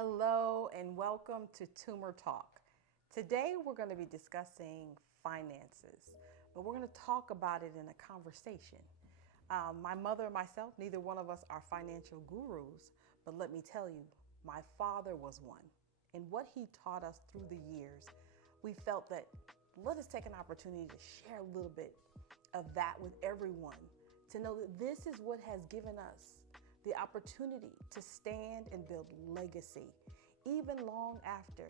Hello and welcome to Tumor Talk. Today we're going to be discussing finances, but we're going to talk about it in a conversation. My mother and myself, neither one of us are financial gurus, but let me tell you, my father was one. And what he taught us through the years, we felt that let us take an opportunity to share a little bit of that with everyone, to know that this is what has given us the opportunity to stand and build legacy, even long after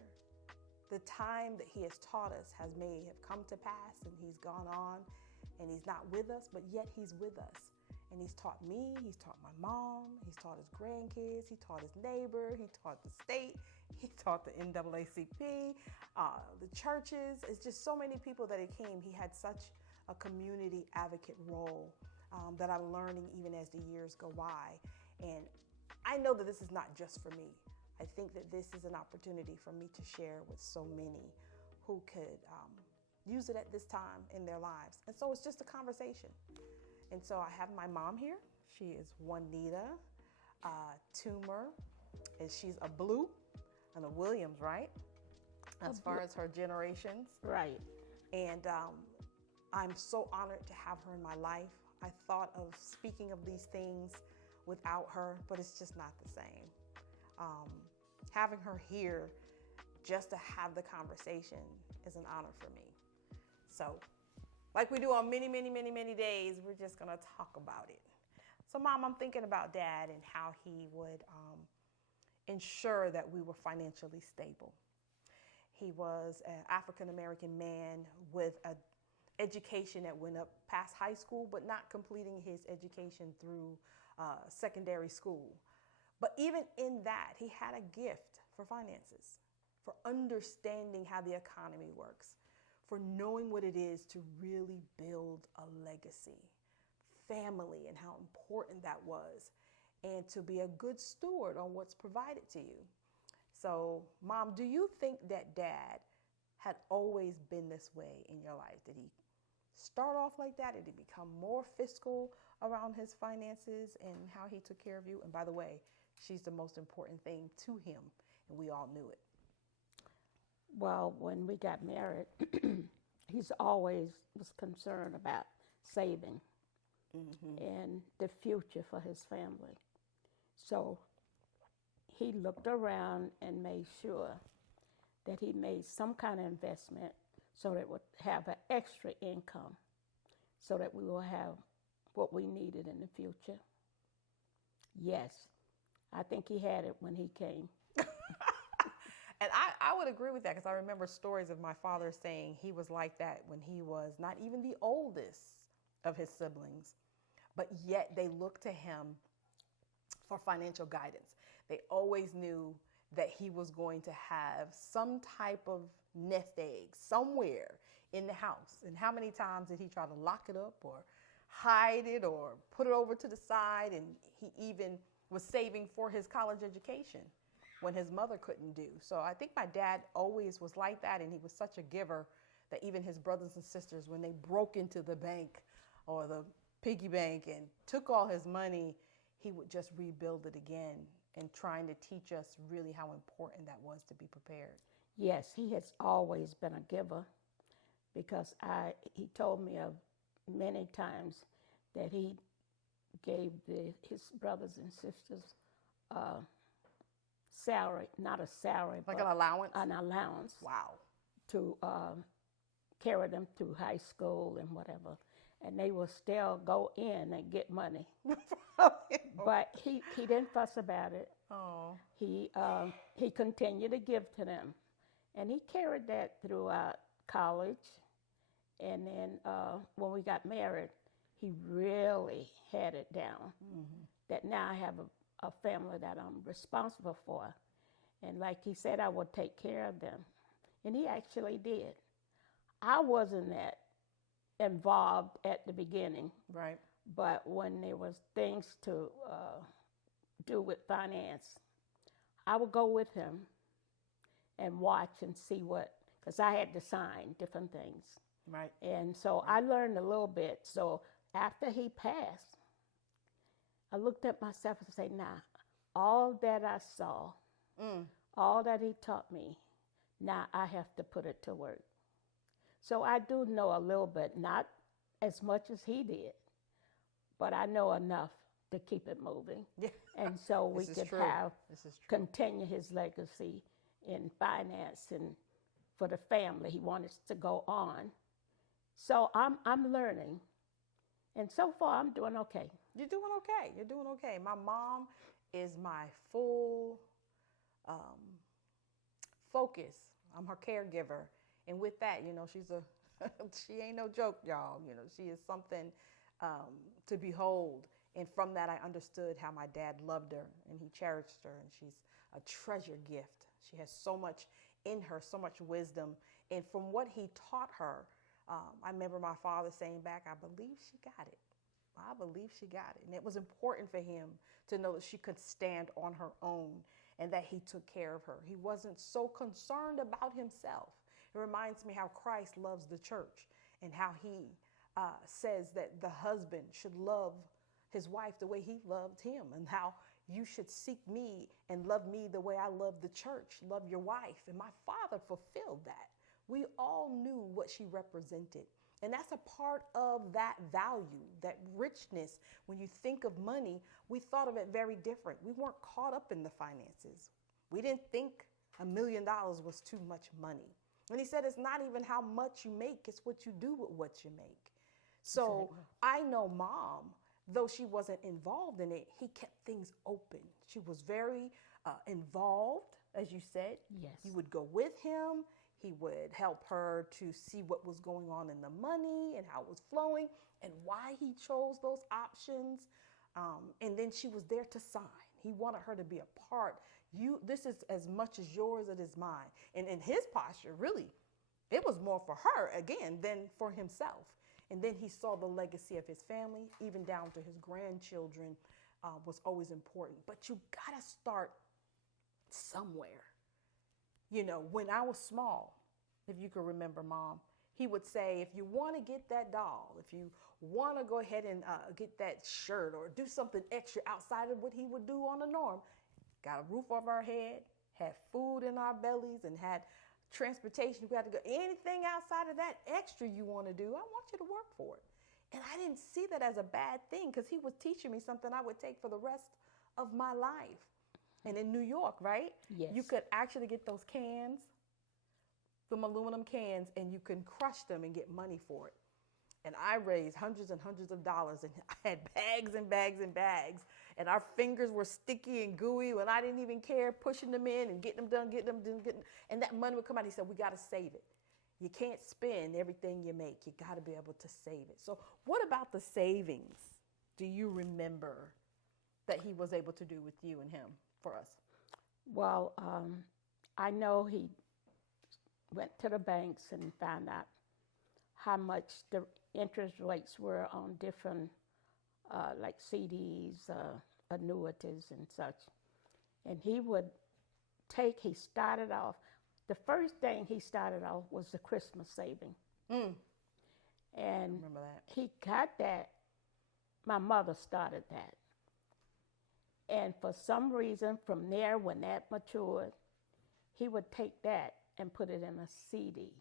the time that he has taught us may have come to pass and he's gone on and he's not with us, but yet he's with us. And he's taught me, he's taught my mom, he's taught his grandkids, he taught his neighbor, he taught the state, he taught the NAACP, the churches. It's just so many people that he came. He had such a community advocate role that I'm learning even as the years go by. And I know that this is not just for me. I think that this is an opportunity for me to share with so many who could use it at this time in their lives. And so it's just a conversation. And so I have my mom here. She is Juanita Toomer, and she's a Blue and a Williams, right? As far as her generations. Right. And I'm so honored to have her in my life. I thought of speaking of these things without her, but it's just not the same. Having her here just to have the conversation is an honor for me. So like we do on many days, we're just gonna talk about it. So Mom, I'm thinking about Dad and how he would ensure that we were financially stable. He was an African-American man with an education that went up past high school, but not completing his education through secondary school. But even in that, he had a gift for finances, for understanding how the economy works, for knowing what it is to really build a legacy, family, and how important that was, and to be a good steward on what's provided to you. So, Mom, do you think that Dad had always been this way in your life? Did he start off like that? Did he become more fiscal around his finances and how he took care of you? And by the way, she's the most important thing to him, and we all knew it. Well, when we got married, he's always was concerned about saving and the future for his family. So he looked around and made sure that he made some kind of investment so that it would have an extra income so that we will have what we needed in the future. Yes, I think he had it when he came. And I would agree with that, because I remember stories of my father saying he was like that when he was not even the oldest of his siblings, but yet they looked to him for financial guidance. They always knew that he was going to have some type of nest egg somewhere in the house. And how many times did he try to lock it up or hide it or put it over to the side? And he even was saving for his college education when his mother couldn't do. So I think my dad always was like that, and he was such a giver that even his brothers and sisters, when they broke into the bank or the piggy bank and took all his money, he would just rebuild it again, and trying to teach us really how important that was to be prepared. Yes, he has always been a giver, because he told me of many times that he gave his brothers and sisters salary, not a salary, Like but an allowance? An allowance. Wow. To carry them through high school and whatever. And they will still go in and get money. But he didn't fuss about it. Oh. He continued to give to them. And he carried that throughout college. And then when we got married, he really had it down. That now I have a family that I'm responsible for. And like he said, I would take care of them. And he actually did. I wasn't that involved at the beginning. Right. But when there was things to do with finance, I would go with him and watch and see because I had to sign different things. Right. And so I learned a little bit. So after he passed, I looked at myself and said, nah, all that I saw all that he taught me, now I have to put it to work. So I do know a little bit, not as much as he did, but I know enough to keep it moving. Yeah. And so we This is could true. have This is true. continue his legacy in finance and for the family. He wanted to go on. So I'm learning. And so far I'm doing okay. You're doing okay. You're doing okay. My mom is my full focus. I'm her caregiver. And with that, she's she ain't no joke, y'all. She is something to behold. And from that, I understood how my dad loved her and he cherished her. And she's a treasure gift. She has so much in her, so much wisdom. And from what he taught her, I remember my father saying back, I believe she got it. I believe she got it. And it was important for him to know that she could stand on her own and that he took care of her. He wasn't so concerned about himself. It reminds me how Christ loves the church and how he says that the husband should love his wife the way he loved him, and how you should seek me and love me the way I love the church, love your wife. And my father fulfilled that. We all knew what she represented. And that's a part of that value, that richness. When you think of money, we thought of it very different. We weren't caught up in the finances. We didn't think $1 million was too much money. And he said, it's not even how much you make, it's what you do with what you make. So Exactly. I know Mom, though she wasn't involved in it, he kept things open. She was very involved, as you said. Yes. You would go with him. He would help her to see what was going on in the money and how it was flowing and why he chose those options. And then she was there to sign. He wanted her to be a part. This is as much as yours as it is mine. And in his posture, really, it was more for her, again, than for himself. And then he saw the legacy of his family, even down to his grandchildren, was always important. But you got to start somewhere. When I was small, if you can remember, Mom, he would say, if you want to get that doll, if you want to go ahead and get that shirt or do something extra outside of what he would do on the norm, got a roof over our head, had food in our bellies, and had transportation. We had to go anything outside of that extra you want to do, I want you to work for it. And I didn't see that as a bad thing because he was teaching me something I would take for the rest of my life. And in New York, right? Yes. You could actually get those cans, them aluminum cans, and you can crush them and get money for it. And I raised hundreds and hundreds of dollars, and I had bags and bags and bags. And our fingers were sticky and gooey, and I didn't even care, pushing them in and getting them done, and that money would come out. He said, we got to save it. You can't spend everything you make. You got to be able to save it. So what about the savings do you remember that he was able to do with you and him for us? Well, I know he went to the banks and found out how much the interest rates were on different, like CDs, annuities and such. And he started off, the first thing he started off was the Christmas saving. And And remember that. he got that, my mother started that. And for some reason, from there, when that matured, he would take that and put it in a CD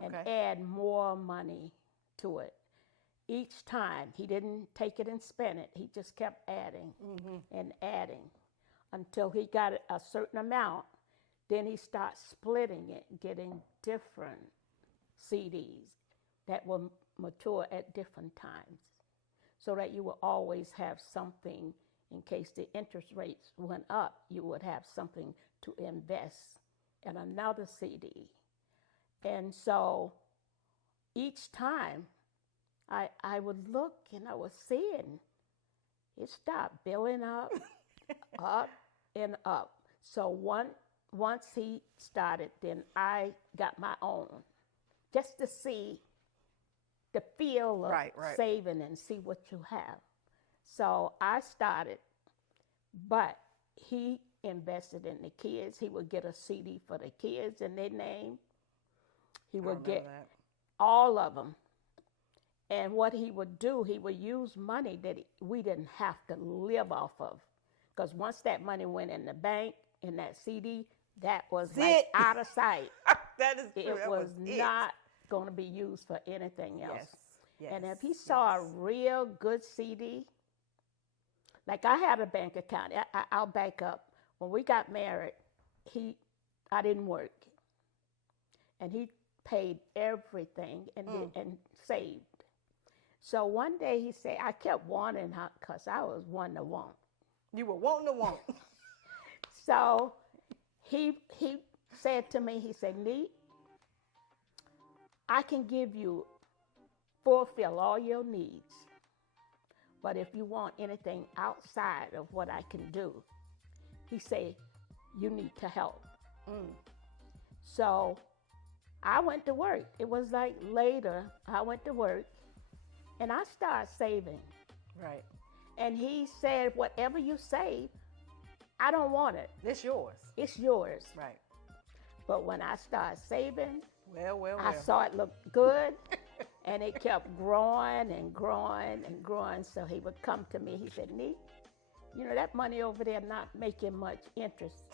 and add more money to it. Each time, he didn't take it and spend it. He just kept adding and adding until he got a certain amount. Then he started splitting it, getting different CDs that will mature at different times so that you will always have something in case the interest rates went up, you would have something to invest in another CD. And so each time I would look and I was seeing it stopped building up, up and up. So once he started, then I got my own just to see the feel of saving and see what you have. So I started, but he invested in the kids. He would get a CD for the kids in their name. He would get all of them. And what he would do, he would use money that we didn't have to live off of. Because once that money went in the bank, in that CD, that was That's like it. out of sight. That is true. It That was it. not going to be used for anything else. Yes. Yes. And if he saw a real good CD, like I had a bank account. I'll back up. When we got married, I didn't work, and he paid everything and saved. So one day he said, I kept wanting her because I was one to want. You were wanting to want. So he said to me, he said, Nee, I can give you, fulfill all your needs. But if you want anything outside of what I can do, he said, you need to help. So I went to work. It was like later, I went to work and I started saving. Right. And he said, whatever you save, I don't want it. It's yours. It's yours. Right. But when I started saving, Well. I saw it look good. And it kept growing and growing and growing. So he would come to me. He said, Nee, you know, that money over there not making much interest.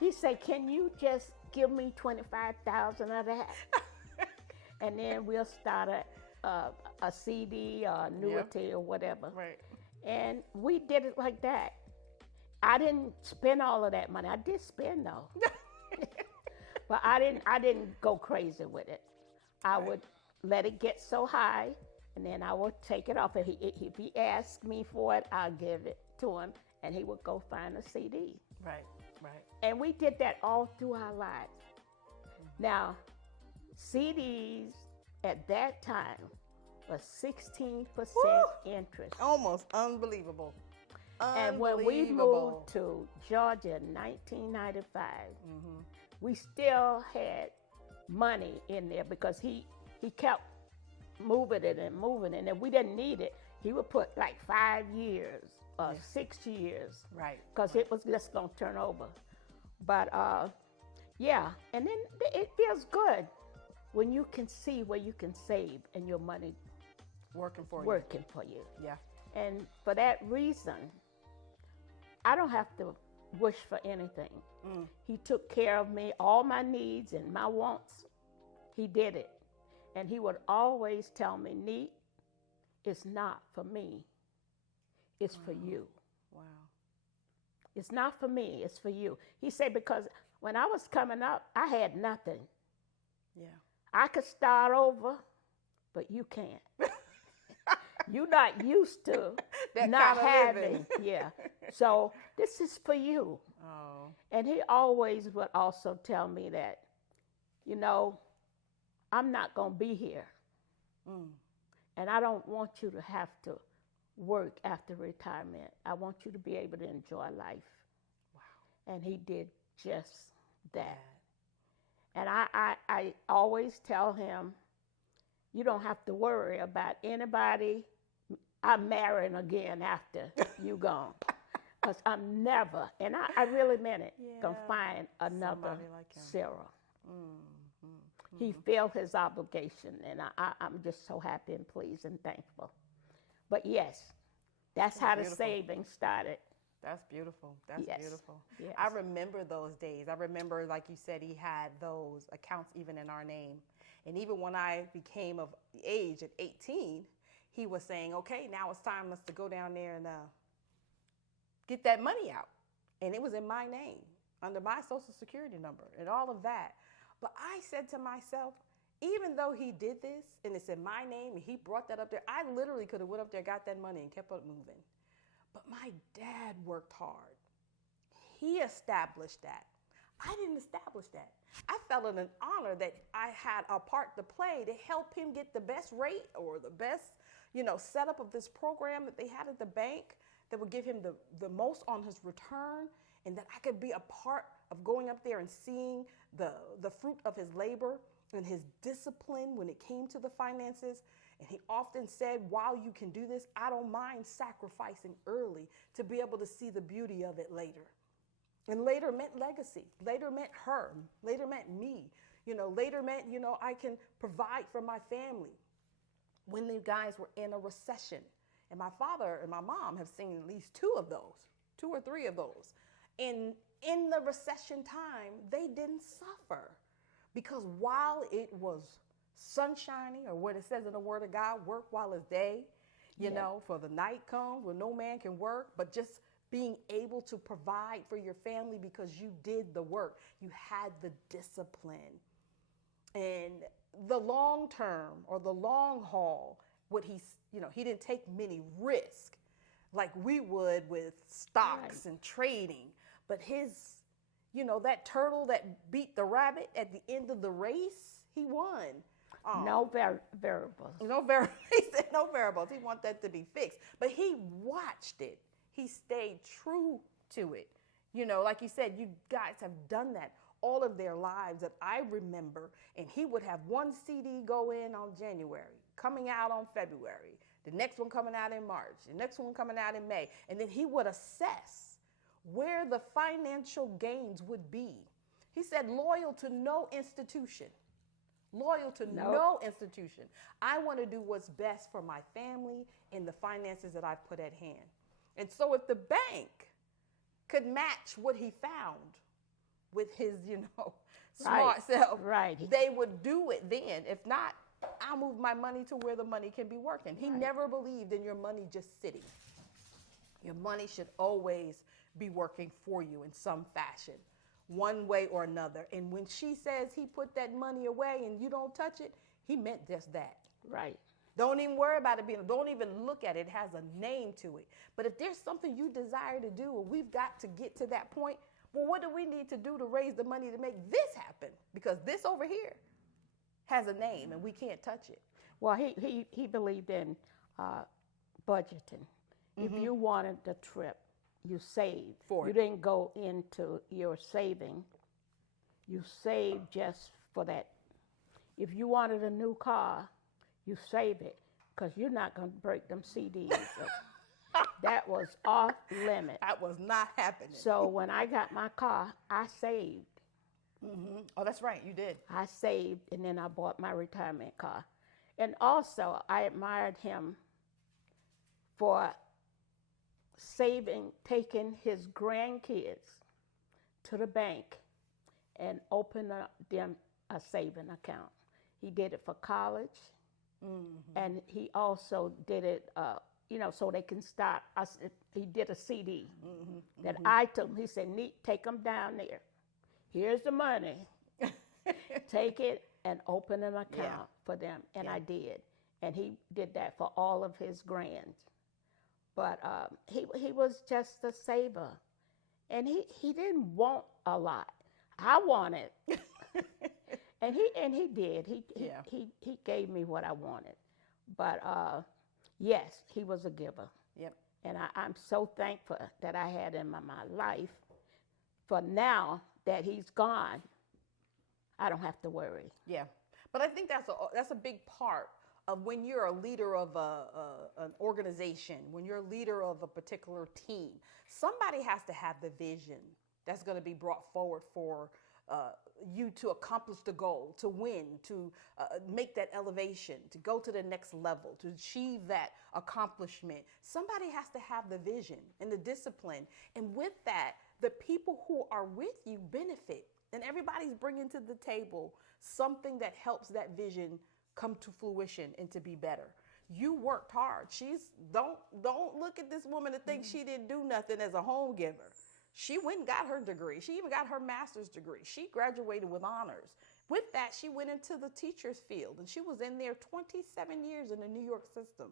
He said, can you just give me $25,000 of that? And then we'll start a CD or annuity or whatever. Right. And we did it like that. I didn't spend all of that money. I did spend though. But I didn't go crazy with it. I would let it get so high, and then I would take it off. If he asked me for it, I'll give it to him, and he would go find a CD. Right. And we did that all through our lives. Now, CDs at that time was 16% interest. Almost unbelievable. And when we moved to Georgia in 1995, we still had money in there because he kept moving it, and if we didn't need it, he would put like 5 years or 6 years, right? Because it was just gonna turn over. But and then it feels good when you can see where you can save and your money working for you. Yeah. And for that reason, I don't have to wish for anything. He took care of me, all my needs and my wants. He did it. And he would always tell me, Nee, it's not for me. It's for you. Wow. It's not for me. It's for you. He said, because when I was coming up, I had nothing. Yeah. I could start over, but you can't. You're not used to that not kind of having. living. Yeah. So this is for you. Oh. And he always would also tell me that, you know, I'm not going to be here. And I don't want you to have to work after retirement. I want you to be able to enjoy life. Wow. And he did just that. And I always tell him, you don't have to worry about anybody I'm marrying again after you gone. Because I'm never, and I really meant it, going to find another like Sarah. He filled his obligation, and I'm just so happy and pleased and thankful. But yes, that's how the savings started. That's beautiful. That's beautiful. Yes. I remember those days. I remember, like you said, he had those accounts even in our name. And even when I became of age at 18, he was saying, okay, now it's time us to go down there and get that money out. And it was in my name, under my social security number and all of that. But I said to myself, even though he did this and it's in my name and he brought that up there, I literally could have went up there, got that money and kept on moving. But my dad worked hard. He established that. I didn't establish that. I felt it an honor that I had a part to play to help him get the best rate or the best, setup of this program that they had at the bank that would give him the most on his return, and that I could be a part of going up there and seeing the fruit of his labor and his discipline when it came to the finances. And he often said, while you can do this, I don't mind sacrificing early to be able to see the beauty of it later. And later meant legacy. Later meant her. Later meant me. Later meant, I can provide for my family. When the guys were in a recession, and my father and my mom have seen at least 2 of those, 2 or 3 of those. And in the recession time, they didn't suffer because while it was sunshiny, or what it says in the Word of God, work while it's day, you know, for the night comes when no man can work, but just being able to provide for your family because you did the work. You had the discipline. And the long term or the long haul, he didn't take many risks like we would with stocks and trading. But that turtle that beat the rabbit at the end of the race, he won. No variables. He said no variables. He wanted that to be fixed. But he watched it. He stayed true to it. Like you said, you guys have done that all of their lives that I remember. And he would have one CD go in on January, coming out on February, the next one coming out in March, the next one coming out in May. And then he would assess where the financial gains would be. He said, loyal to no institution. Loyal to no institution. I want to do what's best for my family and the finances that I've put at hand. And so if the bank could match what he found with his, smart self, they would do it then. If not, I'll move my money to where the money can be working. He never believed in your money just sitting. Your money should always be working for you in some fashion, one way or another. And when she says he put that money away and you don't touch it, he meant just that. Right. Don't even worry about it don't even look at it. It has a name to it. But if there's something you desire to do and we've got to get to that point, well, what do we need to do to raise the money to make this happen? Because this over here has a name and we can't touch it. Well, he believed in budgeting. If you wanted the trip, you saved. You didn't go into your saving. You saved just for that. If you wanted a new car, you save it because you're not going to break them CDs. That was off limit. That was not happening. So when I got my car, I saved. Oh, that's right. You did. I saved, and then I bought my retirement car. And also, I admired him for taking his grandkids to the bank and opening up them a saving account. He did it for college, and he also did it, so they can start. He did a CD that I told him. He said, take them down there. Here's the money. Take it and open an account for them. And I did. And he did that for all of his grands. But he was just a saver. And he didn't want a lot. I wanted. and he did. He gave me what I wanted. But yes, he was a giver. Yep. And I'm so thankful that I had him in my life. For now that he's gone, I don't have to worry. Yeah. But I think that's a big part of when you're a leader of an organization, when you're a leader of a particular team. Somebody has to have the vision that's going to be brought forward for you to accomplish the goal, to win, to make that elevation, to go to the next level, to achieve that accomplishment. Somebody has to have the vision and the discipline. And with that, the people who are with you benefit. And everybody's bringing to the table something that helps that vision come to fruition and to be better. You worked hard. Don't look at this woman and think she didn't do nothing as a home giver. She went and got her degree. She even got her master's degree. She graduated with honors. With that, she went into the teacher's field, and she was in there 27 years in the New York system.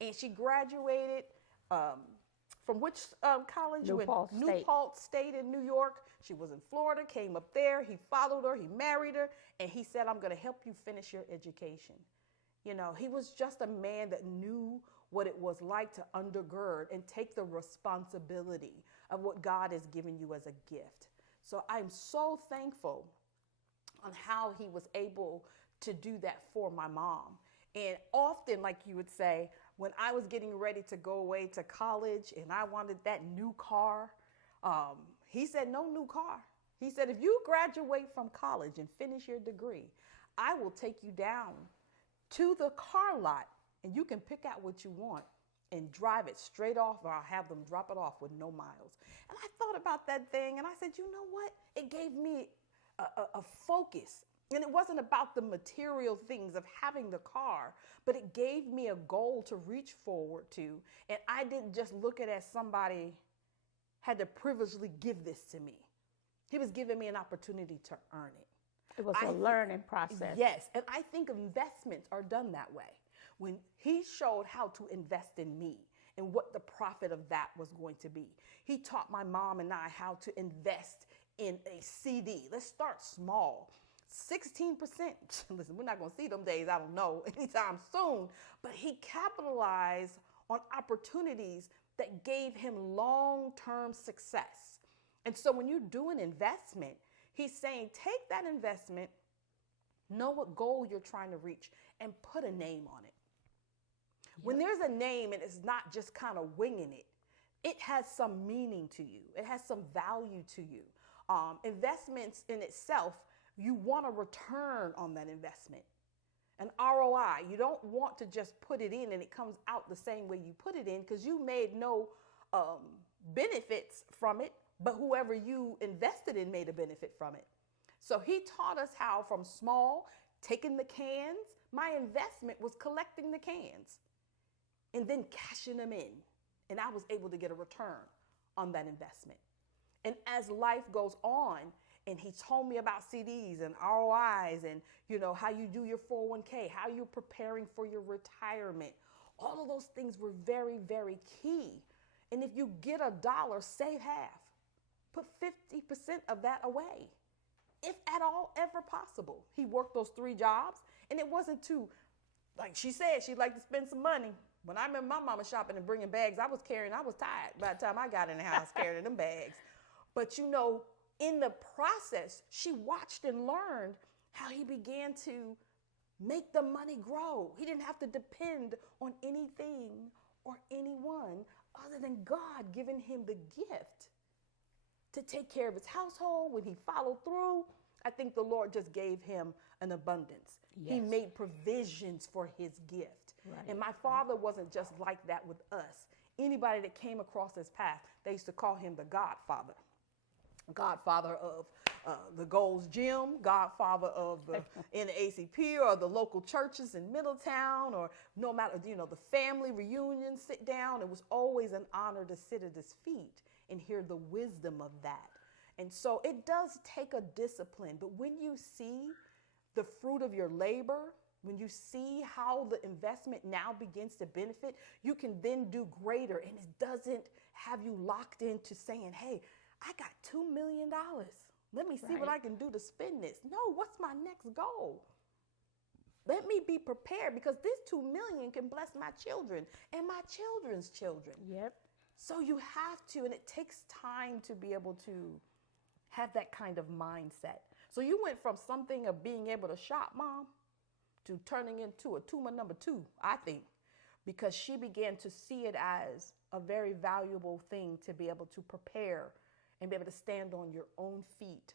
And she graduated from which college? New Paltz State in New York. She was in Florida, came up there. He followed her. He married her. And he said, I'm going to help you finish your education. He was just a man that knew what it was like to undergird and take the responsibility of what God has given you as a gift. So I'm so thankful on how he was able to do that for my mom. And often, like you would say, when I was getting ready to go away to college and I wanted that new car, he said, no new car. He said, if you graduate from college and finish your degree, I will take you down to the car lot and you can pick out what you want and drive it straight off, or I'll have them drop it off with no miles. And I thought about that thing and I said, you know what? It gave me a focus. And it wasn't about the material things of having the car, but it gave me a goal to reach forward to. And I didn't just look at it as somebody had to privilegely give this to me. He was giving me an opportunity to earn it. It was a learning process. Yes. And I think investments are done that way. When he showed how to invest in me and what the profit of that was going to be, he taught my mom and I how to invest in a CD. Let's start small. 16%. Listen, we're not going to see them days, I don't know, anytime soon. But he capitalized on opportunities that gave him long-term success. And so when you do an investment, he's saying, take that investment, know what goal you're trying to reach, and put a name on it. Yep. When there's a name and it's not just kind of winging it, it has some meaning to you. It has some value to you. Investments in itself, you want a return on that investment, an ROI. You don't want to just put it in and it comes out the same way you put it in, because you made no benefits from it, but whoever you invested in made a benefit from it. So he taught us how, from small, taking the cans, my investment was collecting the cans and then cashing them in. And I was able to get a return on that investment. And as life goes on, and he told me about CDs and ROIs and, you know, how you do your 401k, how you're preparing for your retirement. All of those things were very, very key. And if you get $1, save half. Put 50% of that away, if at all ever possible. He worked those 3 jobs, and it wasn't too, like she said, she'd like to spend some money. When I remember my mama shopping and bringing bags, I was tired by the time I got in the house carrying them bags. But you know, in the process, she watched and learned how he began to make the money grow. He didn't have to depend on anything or anyone other than God giving him the gift to take care of his household. When he followed through, I think the Lord just gave him an abundance. Yes. He made provisions for his gift. Right. And my father wasn't just like that with us. Anybody that came across his path, they used to call him the Godfather. Godfather of the Gold's Gym, Godfather of the NAACP or the local churches in Middletown, or no matter, you know, the family reunions, sit down. It was always an honor to sit at his feet and hear the wisdom of that. And so it does take a discipline, but when you see the fruit of your labor, when you see how the investment now begins to benefit, you can then do greater, and it doesn't have you locked into saying, hey, I got $2 million. Let me see what I can do to spend this. No, what's my next goal? Let me be prepared, because this $2 million can bless my children and my children's children. Yep. So you have to, and it takes time to be able to have that kind of mindset. So you went from something of being able to shop, Mom, to turning into a Tuma number 2, I think, because she began to see it as a very valuable thing to be able to prepare and be able to stand on your own feet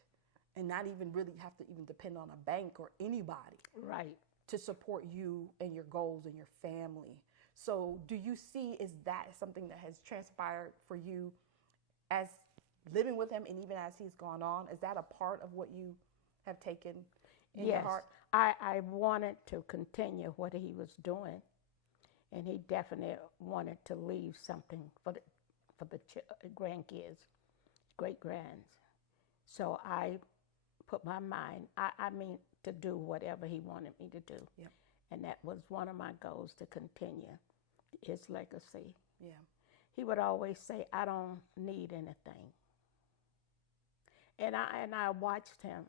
and not even really have to even depend on a bank or anybody. Right. To support you and your goals and your family. So do you see, is that something that has transpired for you as living with him, and even as he's gone on? Is that a part of what you have taken in your heart? I wanted to continue what he was doing, and he definitely wanted to leave something for the grandkids, great-grands. So I put my mind, I mean, to do whatever he wanted me to do. Yep. And that was one of my goals, to continue his legacy. Yeah. He would always say, I don't need anything. And I watched him.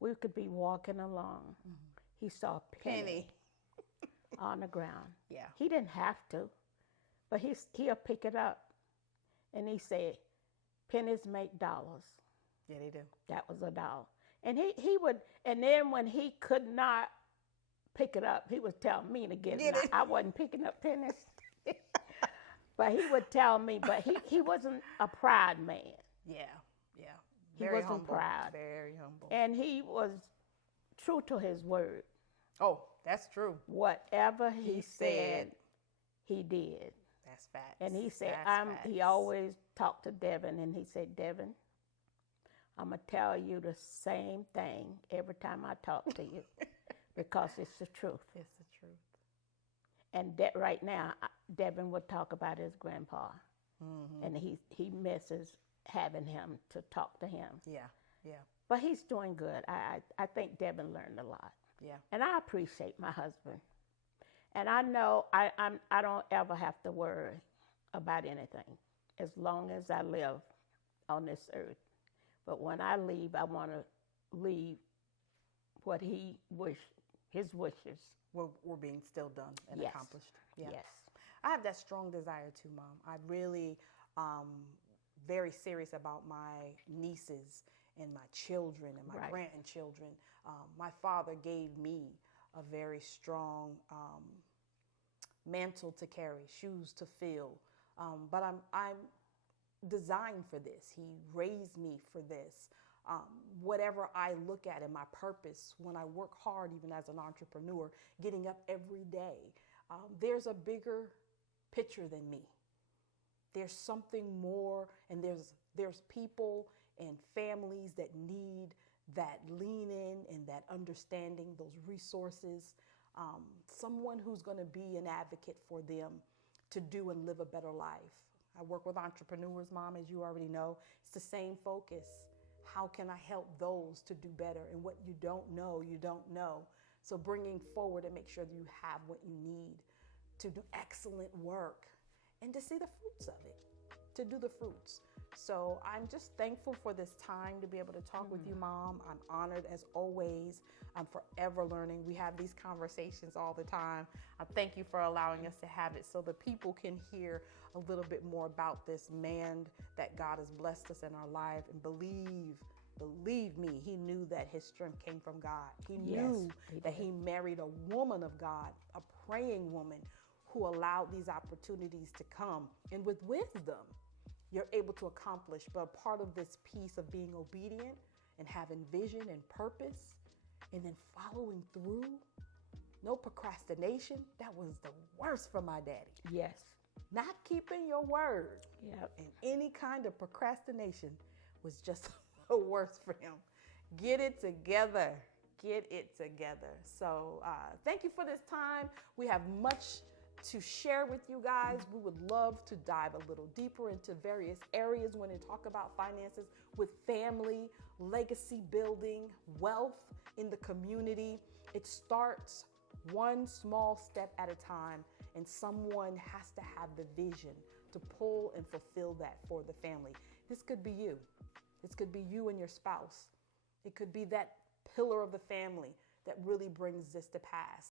We could be walking along. Mm-hmm. He saw a penny on the ground. Yeah. He didn't have to, but he'll pick it up. And he said, pennies make dollars. Yeah, they do. That was $1. And he would, and then when he could not pick it up, he would tell me to get it. I wasn't picking up pennies. But he would tell me, but he wasn't a proud man. Yeah, yeah. He wasn't proud. Very humble. And he was true to his word. Oh, that's true. Whatever he said, he did. That's facts. And he said, That's he facts. always talked to Devin, and he said, Devin, I'm going to tell you the same thing every time I talk to you because it's the truth. It's the truth. And right now, Devin would talk about his grandpa, and he misses having him to talk to him. Yeah, yeah, But he's doing good. I think Devin learned a lot. yeah. And I appreciate my husband. And I know I don't ever have to worry about anything as long as I live on this earth. But when I leave, I want to leave what his wishes. We're being still done and Yes. accomplished. Yeah. Yes. I have that strong desire too, Mom. I really very serious about my nieces and my children and my Right. grandchildren. My father gave me a very strong mantle to carry, shoes to fill. But I'm designed for this. He raised me for this. Whatever I look at in my purpose, when I work hard, even as an entrepreneur, getting up every day, there's a bigger picture than me. There's something more, and there's people and families that need that lean in and that understanding, those resources, someone who's going to be an advocate for them to do and live a better life. I work with entrepreneurs, Mom, as you already know. It's the same focus. How can I help those to do better? And what you don't know, you don't know. So bringing forward and make sure that you have what you need to do excellent work and to see the fruits of it, to do the fruits. So I'm just thankful for this time to be able to talk with you, Mom. I'm honored as always. I'm forever learning. We have these conversations all the time. I thank you for allowing us to have it so the people can hear a little bit more about this man that God has blessed us in our life. And believe me, he knew that his strength came from God. He knew that he married a woman of God, a praying woman who allowed these opportunities to come. And with wisdom, you're able to accomplish. But part of this piece of being obedient and having vision and purpose and then following through, no procrastination, that was the worst for my daddy. Yes. Not keeping your word. Yep. And any kind of procrastination was just the worst for him. Get it together. Get it together. So thank you for this time. We have much to share with you guys. We would love to dive a little deeper into various areas when we talk about finances with family, legacy building, wealth in the community. It starts one small step at a time, and someone has to have the vision to pull and fulfill that for the family. This could be you. This could be you and your spouse. It could be that pillar of the family that really brings this to pass.